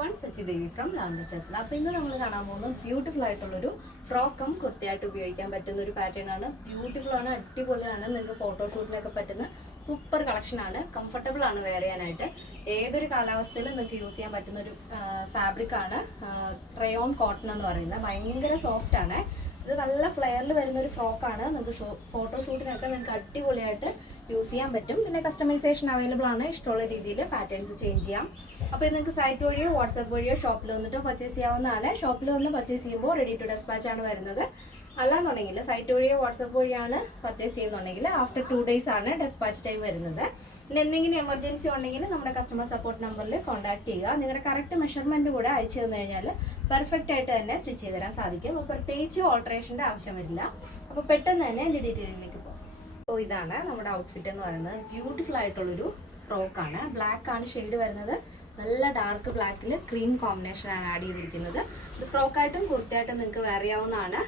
everyone, Sachi Devi from Lavender Chatla. അപ്പോൾ ഇന്ന് നമ്മൾ കാണാൻ പോകുന്നത് ബ്യൂട്ടിഫുൾ ആയിട്ടുള്ളൊരു ഫ്രോക്കും കുർത്തിയായിട്ട് ഉപയോഗിക്കാൻ പറ്റുന്ന ഒരു പാറ്റേൺ ആണ്. ബ്യൂട്ടിഫുൾ ആണ്, അടിപൊളിയാണ്. നിങ്ങൾക്ക് ഫോട്ടോഷൂട്ടിനൊക്കെ പറ്റുന്ന സൂപ്പർ കളക്ഷൻ ആണ്. കംഫർട്ടബിൾ ആണ് വെയർ ചെയ്യാനായിട്ട്. ഏതൊരു കാലാവസ്ഥയിലും നിങ്ങൾക്ക് യൂസ് ചെയ്യാൻ പറ്റുന്ന ഒരു ഫാബ്രിക് ആണ്. റയോൺ കോട്ടൺ എന്ന് പറയുന്നത് ഭയങ്കര സോഫ്റ്റ് ആണ്. ഇത് നല്ല ഫ്ലെയറിൽ വരുന്ന ഒരു ഫ്രോക്കാണ്. നിങ്ങൾക്ക് ഫോട്ടോഷൂട്ടിനൊക്കെ നിങ്ങൾക്ക് അടിപൊളിയായിട്ട് യൂസ് ചെയ്യാൻ പറ്റും. പിന്നെ കസ്റ്റമൈസേഷൻ അവൈലബിൾ ആണ്. ഇഷ്ടമുള്ള രീതിയിൽ പാറ്റേൺസ് ചേഞ്ച് ചെയ്യാം. അപ്പോൾ ഇത് നിങ്ങൾക്ക് സൈറ്റ് വഴിയോ വാട്സാപ്പ് വഴിയോ ഷോപ്പിൽ വന്നിട്ട് പർച്ചേസ് ചെയ്യാവുന്നതാണ്. ഷോപ്പിൽ വന്ന് പർച്ചേസ് ചെയ്യുമ്പോൾ റെഡി ടു ഡെസ്പാച്ച് ആണ് വരുന്നത്. അല്ലാന്നുണ്ടെങ്കിൽ സൈറ്റ് വഴിയോ വാട്സാപ്പ് വഴിയാണ് പർച്ചേസ് ചെയ്യുന്നുണ്ടെങ്കിൽ ആഫ്റ്റർ 2 days ആണ് ഡെസ്പാച്ച് ടൈം വരുന്നത്. പിന്നെ എന്തെങ്കിലും എമർജൻസി ഉണ്ടെങ്കിൽ നമ്മുടെ കസ്റ്റമർ സപ്പോർട്ട് നമ്പറിൽ കോൺടാക്ട് ചെയ്യുക. നിങ്ങളുടെ കറക്റ്റ് മെഷർമെൻറ്റ് കൂടെ അയച്ചു തന്നു കഴിഞ്ഞാൽ പെർഫെക്റ്റ് ആയിട്ട് തന്നെ സ്റ്റിച്ച് ചെയ്ത് തരാൻ സാധിക്കും. അപ്പോൾ പ്രത്യേകിച്ച് ഓൾട്ടറേഷൻ്റെ ആവശ്യം വരില്ല. അപ്പോൾ പെട്ടെന്ന് തന്നെ എൻ്റെ ഡീറ്റെയിലിലേക്ക് പോകും. അപ്പോൾ ഇതാണ് നമ്മുടെ ഔട്ട്ഫിറ്റ് എന്ന് പറയുന്നത്. ബ്യൂട്ടിഫുൾ ആയിട്ടുള്ളൊരു ഫ്രോക്കാണ്. ബ്ലാക്ക് ആണ് ഷെയ്ഡ് വരുന്നത്. നല്ല ഡാർക്ക് ബ്ലാക്കിൽ ക്രീം കോമ്പിനേഷനാണ് ആഡ് ചെയ്തിരിക്കുന്നത്. ഇത് ഫ്രോക്കായിട്ടും കുർത്തിയായിട്ടും നിങ്ങൾക്ക് വെയർ ചെയ്യാവുന്നതാണ്.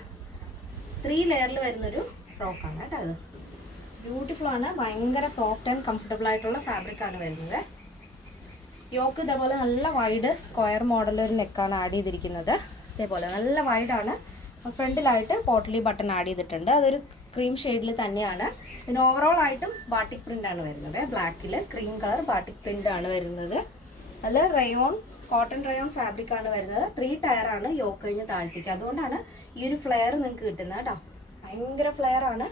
3 ലെയറിൽ വരുന്നൊരു ഫ്രോക്കാണ് കേട്ടോ. ഇത് ബ്യൂട്ടിഫുൾ ആണ്. ഭയങ്കര സോഫ്റ്റ് ആൻഡ് കംഫർട്ടബിൾ ആയിട്ടുള്ള ഫാബ്രിക് ആണ് വരുന്നത്. യോക്ക് ഇതേപോലെ നല്ല വൈഡ് സ്ക്വയർ മോഡൽ ഒരു നെക്കാണ് ആഡ് ചെയ്തിരിക്കുന്നത്. ഇതേപോലെ നല്ല വൈഡാണ്. ഫ്രണ്ടിലായിട്ട് പോട്ട്ലി ബട്ടൺ ആഡ് ചെയ്തിട്ടുണ്ട്. അതൊരു ക്രീം ഷെയ്ഡിൽ തന്നെയാണ്. പിന്നെ ഓവറോൾ ആയിട്ടും ബാട്ടിക് പ്രിന്റ് ആണ് വരുന്നത്. ബ്ലാക്കിൽ ക്രീം കളർ ബാട്ടിക് പ്രിന്റ് ആണ് വരുന്നത്. അതിൽ റയോൺ കോട്ടൺ റയോൺ ഫാബ്രിക് ആണ് വരുന്നത്. 3 ടയറാണ് യോക്ക് കഴിഞ്ഞ് താഴ്ത്തിക്ക്. അതുകൊണ്ടാണ് ഈ ഒരു ഫ്ലെയർ നിങ്ങൾക്ക് കിട്ടുന്നത് കേട്ടോ. ഭയങ്കര ഫ്ലെയർ ആണ്.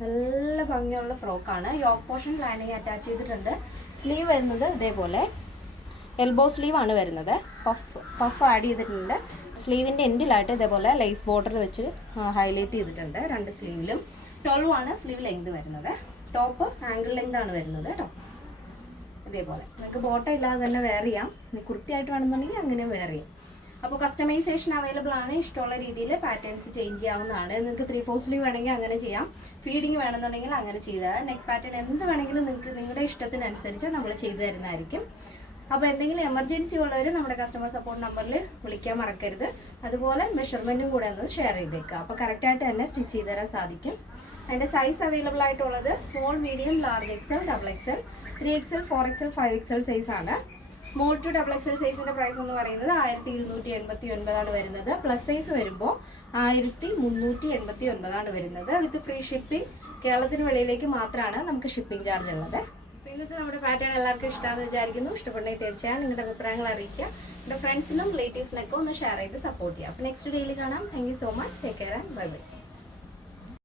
നല്ല ഭംഗിയുള്ള ഫ്രോക്കാണ്. യോക്ക് പോർഷൻ ലൈനിങ് അറ്റാച്ച് ചെയ്തിട്ടുണ്ട്. സ്ലീവ് വരുന്നത് ഇതേപോലെ എൽബോ സ്ലീവ് ആണ് വരുന്നത്. പഫ് ആഡ് ചെയ്തിട്ടുണ്ട്. സ്ലീവിൻ്റെ എൻഡിലായിട്ട് ഇതേപോലെ ലേസ് ബോർഡർ വെച്ച് ഹൈലൈറ്റ് ചെയ്തിട്ടുണ്ട്. 2 സ്ലീവിലും 12 ആണ് സ്ലീവ് ലെങ്ത് വരുന്നത്. ടോപ്പ് ആംഗിൾ ലെങ്ത് ആണ് വരുന്നത് കേട്ടോ. ഇതേപോലെ നിങ്ങൾക്ക് ബോട്ടം ഇല്ലാതെ തന്നെ വെയർ ചെയ്യാം. കുർത്തിയായിട്ട് വേണമെന്നുണ്ടെങ്കിൽ അങ്ങനെ വെയർ ചെയ്യാം. അപ്പോൾ കസ്റ്റമൈസേഷൻ അവൈലബിൾ ആണ്. ഇഷ്ടമുള്ള രീതിയിൽ പാറ്റേൺസ് ചേഞ്ച് ചെയ്യാവുന്നതാണ്. നിങ്ങൾക്ക് 3/4 സ്ലീവ് വേണമെങ്കിൽ അങ്ങനെ ചെയ്യാം. ഫീഡിങ് വേണമെന്നുണ്ടെങ്കിൽ അങ്ങനെ ചെയ്താൽ നെക്ക് പാറ്റേൺ എന്ത് വേണമെങ്കിലും നിങ്ങൾക്ക് നിങ്ങളുടെ ഇഷ്ടത്തിനനുസരിച്ച് നമ്മൾ ചെയ്തു തരുന്നതായിരിക്കും. അപ്പോൾ എന്തെങ്കിലും എമർജൻസി ഉള്ളവർ നമ്മുടെ കസ്റ്റമർ സപ്പോർട്ട് നമ്പറിൽ വിളിക്കാൻ മറക്കരുത്. അതുപോലെ മെഷർമെൻറ്റും കൂടെ ഒന്ന് ഷെയർ ചെയ്തേക്കുക. അപ്പോൾ കറക്റ്റായിട്ട് തന്നെ സ്റ്റിച്ച് ചെയ്ത് തരാൻ സാധിക്കും. അതിൻ്റെ സൈസ് അവൈലബിൾ ആയിട്ടുള്ളത് small, medium, large XL, XXL, 3XL, 4XL, 5XL സൈസാണ്. സ്മോൾ ടു XXL സൈസിൻ്റെ പ്രൈസ് എന്ന് പറയുന്നത് 1289 ആണ് വരുന്നത്. പ്ലസ് സൈസ് വരുമ്പോൾ 1389 ആണ് വരുന്നത്. വിത്ത് ഫ്രീ ഷിപ്പിംഗ്. കേരളത്തിന് വെളിയിലേക്ക് മാത്രമാണ് നമുക്ക് ഷിപ്പിംഗ് ചാർജ് ഉള്ളത്. അപ്പോൾ ഇന്നത്തെ നമ്മുടെ പാറ്റേൺ എല്ലാവർക്കും ഇഷ്ടമാണെന്ന് വിചാരിക്കുന്നു. ഇഷ്ടപ്പെട്ടെങ്കിൽ തീർച്ചയായും നിങ്ങളുടെ അഭിപ്രായങ്ങൾ അറിയിക്കുക. എൻ്റെ ഫ്രണ്ട്സിനും റിലേറ്റീവ്സിനൊക്കെ ഒന്ന് ഷെയർ ചെയ്ത് സപ്പോർട്ട് ചെയ്യുക. അപ്പോൾ നെക്സ്റ്റ് ഡേയിൽ കാണാം. Thank you so much. Take care and bye bye.